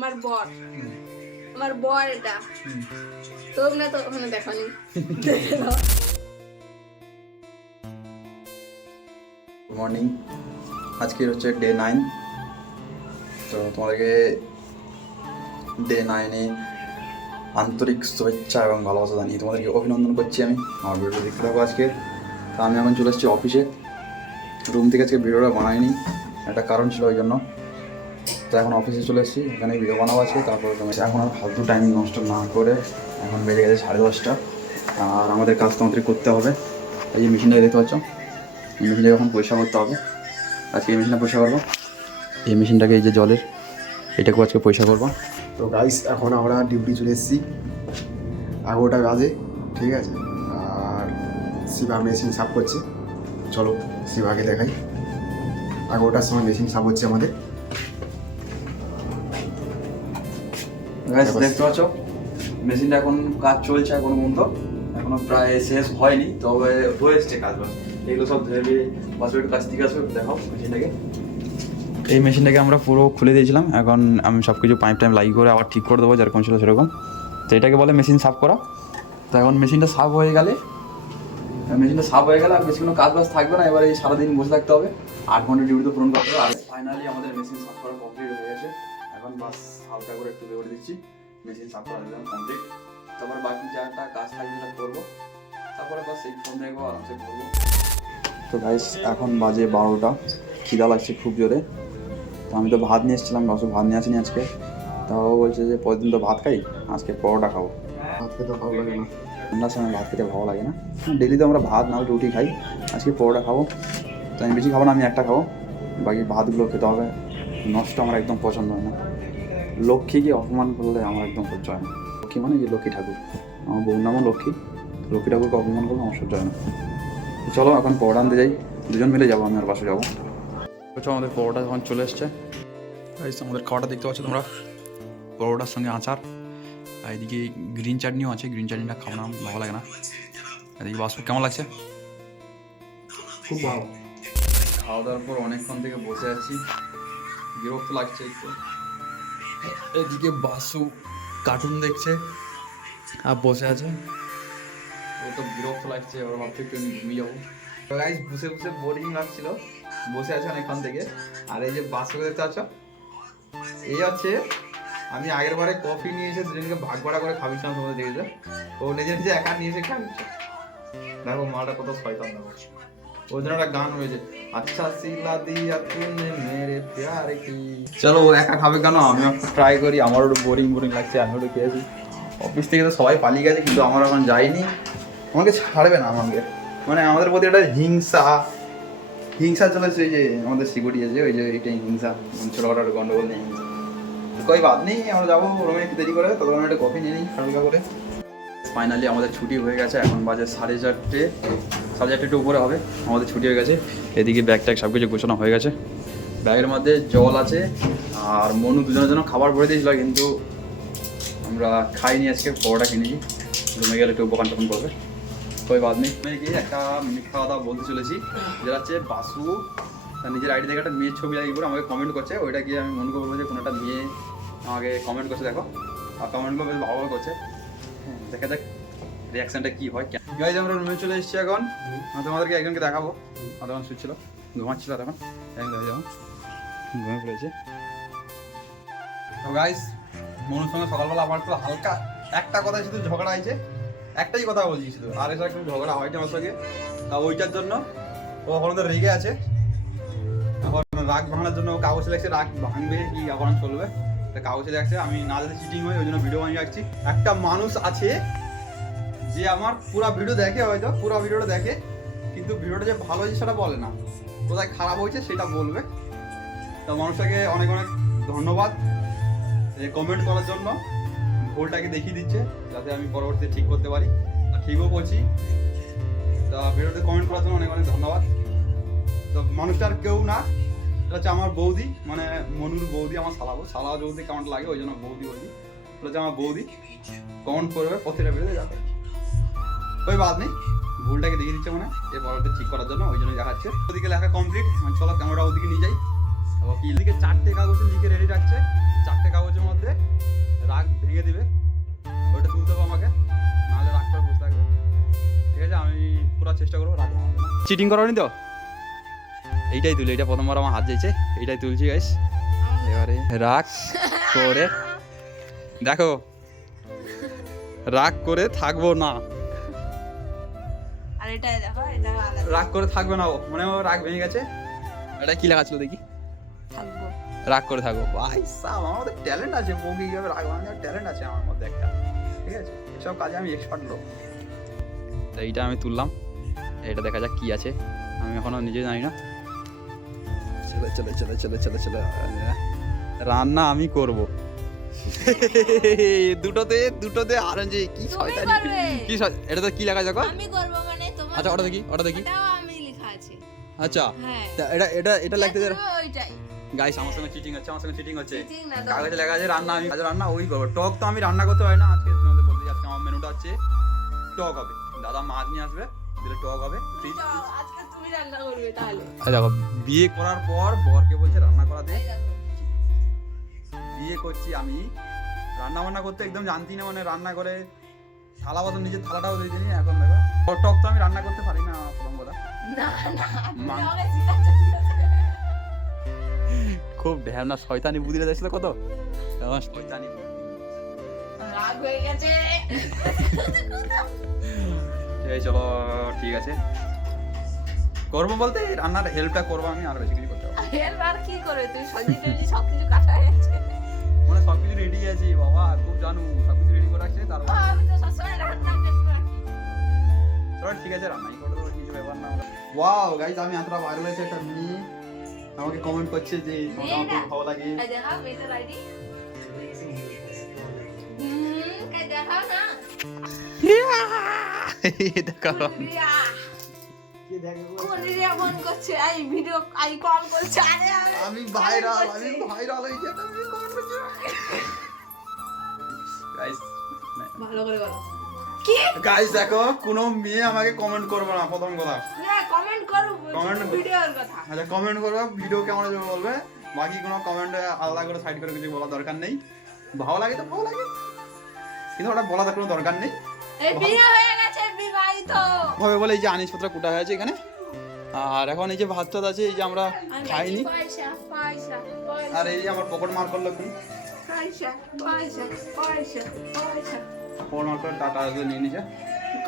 আমার বর আমার বর এটা তোমরা তো ওখানে দেখোনি দেখে নাও। গুড মর্নিং, আজকে হচ্ছে ডে 9। তো তোমাদেরকে ডে 9-এ আন্তরিক শুভেচ্ছা এবং ভালোবাসা জানিয়ে তোমাদেরকে অভিনন্দন করছি। আমি আমার ভিডিও দেখতে থাকবো আজকে। তো আমি এখন চলে এসেছি অফিসে, রুম থেকে আজকে ভিডিওটা বানাইনি, একটা কারণ ছিল ওই জন্য। তো এখন অফিসে চলে এসেছি, এখানে ভিডিও বানাবো আজকে। তারপরে এখন আর ফালতু টাইম নষ্ট না করে এখন বেজে গেছে 10:30, আর আমাদের কাজ তোমাদের করতে হবে। এই যে মেশিনটাকে দেখতে পাচ্ছ, এই মেশিনটাকে এখন পরিষ্কার করতে হবে। আজকে এই মেশিনটা পরিষ্কার করবো, এই মেশিনটাকে, এই যে জলের এটাকেও আজকে পরিষ্কার করবো। তো গাইস এখন আমরা ডিউটি চলে এসেছি 11টা বাজে, ঠিক আছে। আর শিবা মেশিন সাফ করছে, চলো শিবাকে দেখাই। 11টার সময় মেশিন সাফ হচ্ছে আমাদের। দেখতে পাচ্ছ মেশিনটা এখন কাজ চলছে, এখনো পর্যন্ত এখনো প্রায় শেষ হয়নি, তবে হয়েছে কাজ বাজ। এগুলো সব ধরে বাসবে, একটু কাছ থেকে আসবে, দেখাও মেশিনটাকে। এই মেশিনটাকে আমরা পুরো খুলে দিয়েছিলাম, এখন আমি সব কিছু পাইপ টাইম লাগিয়ে করে আবার ঠিক করে দেবো যেরকম ছিল সেরকম। তো এটাকে বলে মেশিন সাফ করা। তো এখন মেশিনটা সাফ হয়ে গেলে আর বেশি কোনো কাজ বাজ থাকবে না। এবার এই সারাদিন বসে থাকতে হবে, 8 ঘন্টা ডিউটি তো পূরণ করতে হবে। আর ফাইনালি আমাদের মেশিন সাফ করা কমপ্লিট হয়ে গেছে। এখন বাস হালকা করে একটু দৌড়ে দিচ্ছি, মেশিন সাফ করা দিলাম কমপ্লিট। তারপর বাকি যাটা কাজ থাকবে সেটা করবো, তারপরে বাস এই ফোন দেখবো, আরামসে করবো। তো গাইস এখন বাজে 12টা, খিদা লাগছে খুব জোরে। তো আমি তো ভাত নিয়ে এসেছিলাম, বাসু ভাত নিয়ে আসিনি আজকে। তাও বলছে যে প্রতিদিন তো ভাত খাই, আজকে পরোটা খাবো। ভাত খেতে ভালো লাগে না, ঠান্ডার সময় ভাত খেতে ভালো লাগে না, ডেলি তো আমরা ভাত না রুটি খাই, আজকে পরোটা খাবো। তো আমি বেশি খাবো না, আমি একটা খাবো, বাকি ভাতগুলো খেতে হবে। নষ্ট আমার একদম পছন্দ হয় না, লক্ষ্মীকে অপমান করলে আমার একদম সহ্য হয় না। লক্ষ্মী মানে যে লক্ষ্মী ঠাকুর, আমার বউর নামও লক্ষ্মী, লক্ষ্মী ঠাকুরকে অপমান করলে আমার সহ্য হয় না। চলো এখন পরোটা আনতে যাই, দুজন মিলে যাবো, আমি আর বাসে যাবো। আমাদের পরোটা যখন চলে এসছে, আমাদের খাওয়াটা দেখতে পাচ্ছ তোমরা, পরোটার সঙ্গে আচার, আর এদিকে গ্রিন চাটনিও আছে। গ্রিন চাটনিটা খাবো না, ভালো লাগে না। এদিকে বাসু কেমন লাগছে? খুব ভালো। খাওয়া দাওয়ার পর অনেকক্ষণ থেকে বসে আছি, বিরক্ত লাগছে একটু। এদিকে বাসু কার্টুন দেখছে আর বসে আছে, ও তো বিরক্ত লাগছে। এবার ভাবছি একটু ঘুমিয়ে যাবো। গাইস বসে বসে বোরিং লাগছিল, বসে আছে অনেকক্ষণ থেকে। আর এই যে বাসুকে দেখতে পাচ্ছ, এই হচ্ছে আমি আগের বারে কফি নিয়ে এসে দুজনকে ভাগ ভাড়া করে খাবিছিলাম, তোমাদের দেখেছো। ও নিজে নিজে একা নিয়ে এসে খাবিছে। দেখো মাটা কত শয়তান, দেখো। ওই জন্য একটা গান হয়েছে, আচ্ছা সিলা দিয়া তুমনে মেরে প্যার কি। চলো ও একা খাবে কেন, আমি ট্রাই করি। আমারও একটু বোরিং লাগছে, আমি একটু খেয়েছি। অফিস থেকে তো সবাই পালিয়ে গেছে, কিন্তু আমার এখন যাইনি, আমাকে ছাড়বে না। আমাকে মানে আমাদের প্রতি একটা হিংসা চলেছে। এই যে আমাদের সিকিউরিটি আছে, ওই যে এইটাই হিংসা, ছোটখাটো একটা গন্ডগোল নেই, হিংসা। কই বাদ নেই, আমরা যাবো রুমে একটু দেরি করে, ততক্ষণ একটা কফি নিয়ে নিই হালকা করে। ফাইনালি আমাদের ছুটি হয়ে গেছে, এখন বাজে 4:30 একটু উপরে হবে, আমাদের ছুটি হয়ে গেছে। এদিকে ব্যাগ ট্যাগ সব কিছু গোছানো হয়ে গেছে, ব্যাগের মধ্যে জল আছে আর মনু দুজনের জন্য খাবার ভরে দিয়েছিল, কিন্তু আমরা খাইনি আজকে, পরোটা কিনেছি। রুমে গেলে একটু দোকান টোকান করবে, কই বাদ নেই। আমি গিয়ে একটা মিথ্যা কথা বলতে চলেছি, যেটা হচ্ছে বাসু তার নিজের আইডি থেকে একটা মেয়ের ছবি লাগিয়ে করে আমাকে কমেন্ট করছে। ওইটা গিয়ে আমি মনে করবো যে কোনো একটা মেয়ে আমাকে কমেন্ট করছে, দেখো। আর কমেন্টগুলো বেশ ভালো করছে, দেখা যাক রিয়াকশনটা কি হয়। গাইজ আমরা রুমে চলে এসেছি এখন, তোমাদেরকে একজনকে দেখাবো। তখন শুচ্ছিল, ঘুমাচ্ছিল, তখন যখন ঘুমিয়ে পড়েছে। তো গাইজ মনুর সঙ্গে সকালবেলা আমার তো হালকা একটা কথায় শুধু ঝগড়া হয়েছে, একটাই কথা বলছি শুধু, আর এসব একটু ঝগড়া হয়নি আমার সঙ্গে। তা ওইটার জন্য ও এখন তো রেগে আছে, এখন রাগ ভাঙানোর জন্য কাগজ লাগছে, রাগ ভাঙবে কি এখন চলবে, তা কাগজে দেখছে আমি না যাতে চিটিং হয়, ওই জন্য ভিডিও বানিয়ে রাখছি। একটা মানুষ আছে যে আমার পুরো ভিডিও দেখে, হয়তো পুরো ভিডিওটা দেখে, কিন্তু ভিডিওটা যে ভালো হয়েছে সেটা বলে না, কোথায় খারাপ হয়েছে সেটা বলবে। তো মানুষটাকে অনেক অনেক ধন্যবাদ যে কমেন্ট করার জন্য, ভুলটাকে দেখিয়ে দিচ্ছে যাতে আমি পরবর্তীতে ঠিক করতে পারি, আর ঠিকও করছি। তা ভিডিওতে কমেন্ট করার জন্য অনেক অনেক ধন্যবাদ। তো মানুষটার কেউ না, এটা হচ্ছে আমার বৌদি, মানে মনুর বৌদি, আমার সালা বৌদি কেমন লাগে, ওই জন্য বৌদি বলছি। এটা হচ্ছে আমার বৌদি, কমেন্ট করবে প্রতিটা ভিডিওতে যাবে, ওই বাদ নেই। ভুলটাকে দেখিয়ে দিচ্ছে মানে এর পরবর্তী ঠিক করার জন্য, ওই জন্য দেখাচ্ছে। ওদিকে লেখা কমপ্লিট, চলো ক্যামেরা ওদিকে নিয়ে যাই। এদিকে 4টে কাগজে লিখে রেডি রাখছে, 4টে কাগজের মধ্যে চিটিং করানি তো? এইটাই তুলি, এটা প্রথমবার আমার হাত যাইছে, এইটাই তুলছি গাইস। এবারে রাগ করে দেখো, রাগ করে থাকবো না, আর এটা দেখো, এটা আলাদা রাগ করে থাকবে না ও, মানে ও রাগ ভেঙে গেছে। এটা কি লেখা ছিল দেখি? থাকবো। রাগ করে থাকো। ভাই সাব, আমার মধ্যে ট্যালেন্ট আছে, বউকে কিভাবে রাগ ভাঙানোর ট্যালেন্ট আছে আমার মধ্যে একটা, ঠিক আছে? এসব কাজে আমি এক্সপার্ট লোক। তো এইটা আমি তুললাম, এটা দেখা যাক কি আছে, আমি এখনো নিজে জানি না। চলে চলে চলে চলে চলে চলে, রান্না আমি করব। দুটোতে আর যে কি তুমি শয়তানি, করবে। কি এটা তো কি লেখা দেখো? আমি করব মানে তোমার। আচ্ছা ওটা দেখি, ওটা দেখি। এটাও আমি লেখা আছে। আচ্ছা হ্যাঁ। তা এটা লিখতে দে তুমি ওইটাই। গাইস, আমার সঙ্গে চিটিং হচ্ছে, আমার সঙ্গে চিটিং হচ্ছে। চিটিং না তো। কাগজে লেখা আছে রান্না আমি, আজ রান্না ওই করবো। টক তো আমি রান্না করতে পারি না, আজকে তোমাদের বলতে আজকে আমার মেনুটা হচ্ছে টক হবে। দাদা মাছ নিয়ে আসবে, দিলে টক হবে। চল, আজকে তুমি রান্না করবে তাহলে। দেখো, বিয়ে করার পর বরকে বলছে রান্না করা দে। এই দেখো। বিয়ে করছি আমি, রান্না বান্না করতে একদম জানতি না, মানে রান্না করে থালা বাসন নিজের থালাটাও দিয়ে দিই। এখন দেখো, টক তো আমি রান্না করতে পারি না, প্রথম কথা। না না, তুমি মা- আমাকে শিখাচ্ছো, ঠিক আছে? খুব ঢ্যামনা শয়তানি বুদ্ধিটা দেখছিল কত, আমার শয়তানি। রাগ হয়ে গেছে। এই চলো, ঠিক আছে, করবো বলতে এই রান্নার হেল্পটা করবো আমি, আর বেশি কিছু করতে পারবো না। এরবার কি করবে? তুমি সবজি টবজি সবকিছু কাটা হয়ে গেছে। মানে সবকিছু রেডি আছে বাবা, খুব জানু, সবকিছু রেডি করে রাখছে। তারপর আমি তো সবসময় রান্না করতে রাখি। চলো ঠিক আছে, রান্নাই করে দেবো, কিছু ব্যাপার না। ওয়াও গাইস, আমি এতটা ভাইরাল হয়েছে, একটা মেয়ে আমাকে কমেন্ট করছে যে তোমাকে আমার খুব ভালো লাগে। এই দেখাও মেয়েটার আইডি। কে দেখাও না। দেখো রিয়া। কোন রিয়া ফোন করছে? আই ভিডিও, আই কল করছে। আরে আমি ভাইরাল হয়েছে, একটা মেয়ে কমেন্ট করছে গাইস। ভালো করে বলো। কি? গাইস দেখো, কোনো মেয়ে আমাকে কমেন্ট করবে না, প্রথম কথা। না, কমেন্ট করো Comment করো। ভিডিওর কথা। আচ্ছা কমেন্ট করবে, ভিডিও কেমন আছে বলবে, বাকি কোনো কমেন্ট আলাদা করে সাইড করে কিছু বলার দরকার নেই। ভালো লাগে তো ভালো লাগে, কিন্তু ওটা বলার কোনো দরকার নেই। এই বিয়ে হয়ে গেছে, বিবাহিত। ভাবে বলে এই যে আনিসপত্র কুটা হয়েছে এখানে, আর এখন এই যে ভাত টাত আছে, এই যে আমরা খাইনি, পয়সা পয়সা আর এই যে আমার পকেট মার করলো খুব, পয়সা পয়সা পয়সা পয়সা। পকেট মার করে টাটা নিয়ে নিছে।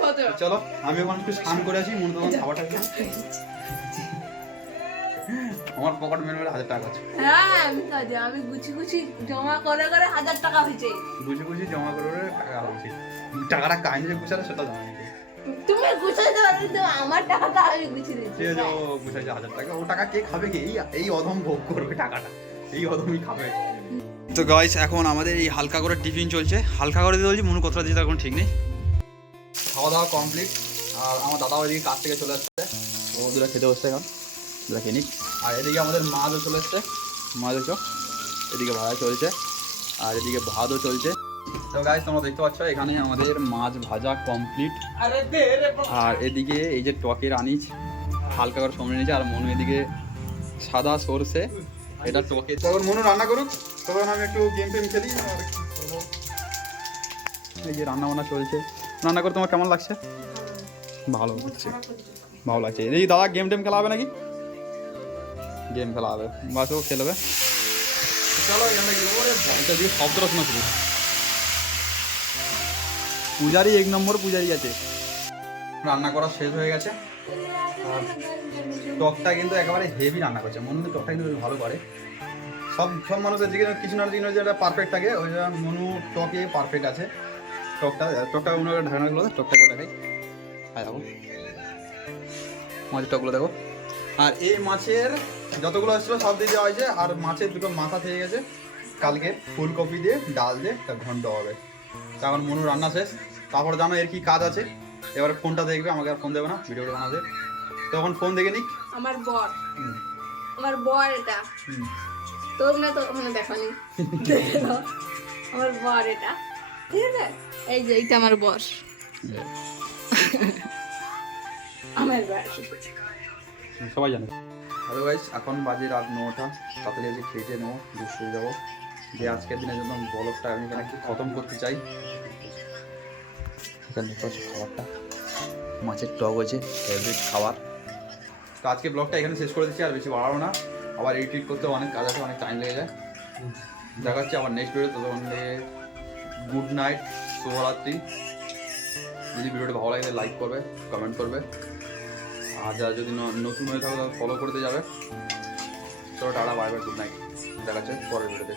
কত? চলো আমি এখন একটু স্নান করে আসি, মনে তখন খাবারটা খেয়ে। আমার পকেট মেরে 1000 টাকা আছে, হ্যাঁ আমি কাজে, আমি গুছি গুছি জমা করে করে 1000 টাকা হয়েছে। বুঝে বুঝে জমা করে করে টাকা হচ্ছে। টাকাটা কাহিনী যে গুছালে সেটা জানা নেই। তুমি গুছাইতে পারো, তো আমার টাকাটা আমি গুছিয়ে দিচ্ছি। সে যে গুছাইছে 1000 টাকা, ও টাকা কে খাবে কি? এই অধম ভোগ করবে টাকাটা, এই অধমই খাবে। তো গাইস, এখন আমাদের এই হালকা করে টিফিন চলছে, হালকা করে দিয়ে বলছি, মনে কতটা দিতে এখন ঠিক নেই। খাওয়া দাওয়া কমপ্লিট, আর আমার দাদা ওইদিকে কাছ থেকে চলে আসছে, ও দুটা খেতে বসছে এখন, দুটা খেয়ে নিক। আর এদিকে আমাদের মাছও চলে এসছে, মাছ দেখছো, এদিকে ভাজা চলছে, আর এদিকে ভাতও চলছে। তো গাইস তোমরা দেখতে পাচ্ছ এখানে আমাদের মাছ ভাজা কমপ্লিট, আর এদিকে এই যে টকের আনিস হালকা করে সময় নিয়েছে, আর মনু এদিকে সাদা সরষে, এটা টকে। তখন মনু রান্না করুক, তখন আমি একটু গেম টেম খেলি। আর এই যে রান্না বান্না চলছে, রান্না করে তোমার কেমন লাগছে? ভালো লাগছে, ভালো লাগছে। এই দাদা গেম টেম খেলা হবে নাকি? গেম খেলা হবে, বাস ও খেলবে। চলো এখানে দিকে শব্দটা শোনা শুরু। পূজারি 1 নম্বর পূজারি আছে। রান্না করা শেষ হয়ে গেছে, আর টকটা কিন্তু একেবারে হেভি রান্না করছে। মনে হয় টকটা কিন্তু বেশ ভালো করে। সব মানুষের দিকে কিছু না কিছু যেটা পারফেক্ট থাকে, ওই মনু টকে পারফেক্ট আছে। টকটা ওনাকে ঢাকনাগুলো টকটা করে দেখাই, হ্যাঁ দেখো মাছের টকগুলো দেখো। আর এই মাছের যতগুলো আসছিলো সব দিয়ে দেওয়া হয়েছে, আর মাছের দুটো মাথা থেকে গেছে। কালকে ফুলকপি দিয়ে ডাল দিয়ে একটা ঘন্ট হবে। তখন মনু রান্না শেষ, তারপর জানো এর কি কাজ আছে। এবারে ফোনটা দেখবে, আমাকে আর ফোন দেবে না, ভিডিওটা বানাবে। তখন ফোন দেখে নিক। আমার বর, আমার বর এটা তোমরা তো ওখানে দেখোনি, দেখে নাও। আমার বর এটা, ঠিক আছে? এই যে এইটা আমার বর, আমার বর। সবাই জানে। হ্যালো গাইস, এখন বাজে রাত 9টা। তাড়াতাড়ি আজকে খেয়ে নেবো, শুয়ে যাবো। যে আজকের দিনের জন্য ব্লগটা আমি এখানে খতম করতে চাই। এখানে দেখতে পাচ্ছি খাবারটা, মাছের টক হয়েছে, ফেভারিট খাবার। তো আজকে ব্লগটা এখানে শেষ করে দিচ্ছি, আর বেশি বাড়াবো না, আবার এডিট করতে অনেক কাজ আছে, অনেক টাইম লেগে যায়। দেখা যাচ্ছে আবার নেক্সট ভিডিও, ততক্ষণ গুড নাইট, শুভরাত্রি। যদি ভিডিওটা ভালো লাগে লাইক করবে, কমেন্ট করবে, আর যারা যদি নতুন হয়ে থাকো তাহলে ফলো করতে যাবে। চলো tata, bye bye, good night, দেখা যাচ্ছে পরের ভিডিওতে।